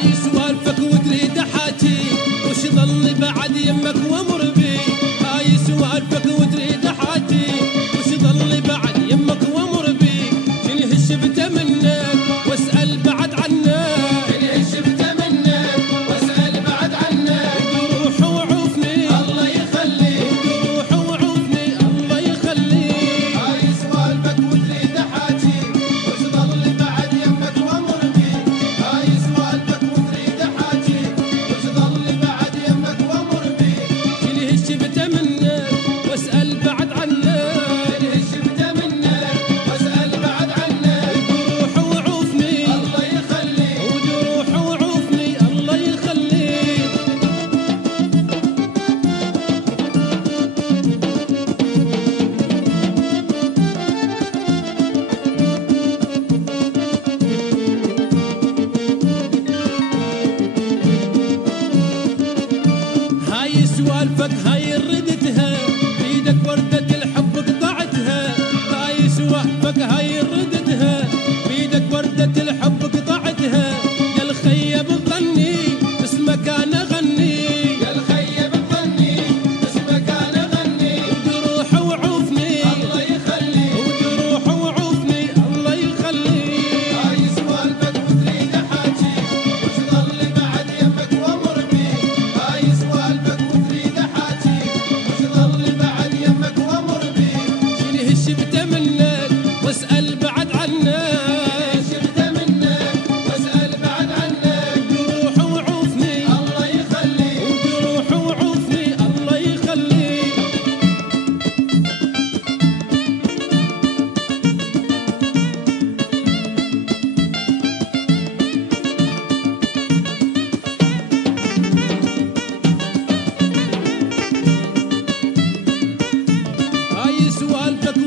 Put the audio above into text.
هاي سوالفك وتريد احاجي وش ظل بعد يمك وامر بي. هاي سوالفك وتريد احاجي وش ظل بعد يمك وامر بي. شنو هالشبته منك واسال بعد عنك. شنو هالشبته منك واسال بعد عنك. روح وعوفني الله يخليك. روح وعوفني الله يخليك. هاي سوالفك وتريد احاجي وش ظل بعد يمك وامر بي. هاي سوالفك وتريد احاجي وش ظل بعد يمك وامر بي. شنو هالشبته منك واسال بعد عنك. شنو هالشبته منك واسال بعد عنك. روح وعوفني الله يخليك. روح وعوفني الله يخليك. هاي سوالفك هاي ردتها بيدك وردة الحب قطعتها. هاي سوالفك هاي ردتها بيدك وردة الحب قطعتها. يا الخيب بظني اسمك انا غني. يا الخيب بظني اسمك انا غني. وتروح وعوفني الله يخليك. وتروح وعوفني الله يخليك. هاي سوالفك وتريد احاجي وش ظل بعد يمك وامر بي. هاي سوالفك وتريد احاجي وش ظل بعد يمك وامر بي. شنو هالشبته منك واسال بعد عنك. شفته منك واسال بعد عنك. روح وعوفني الله يخليك. وتروح وعوفني الله يخليك. هاي سوالفك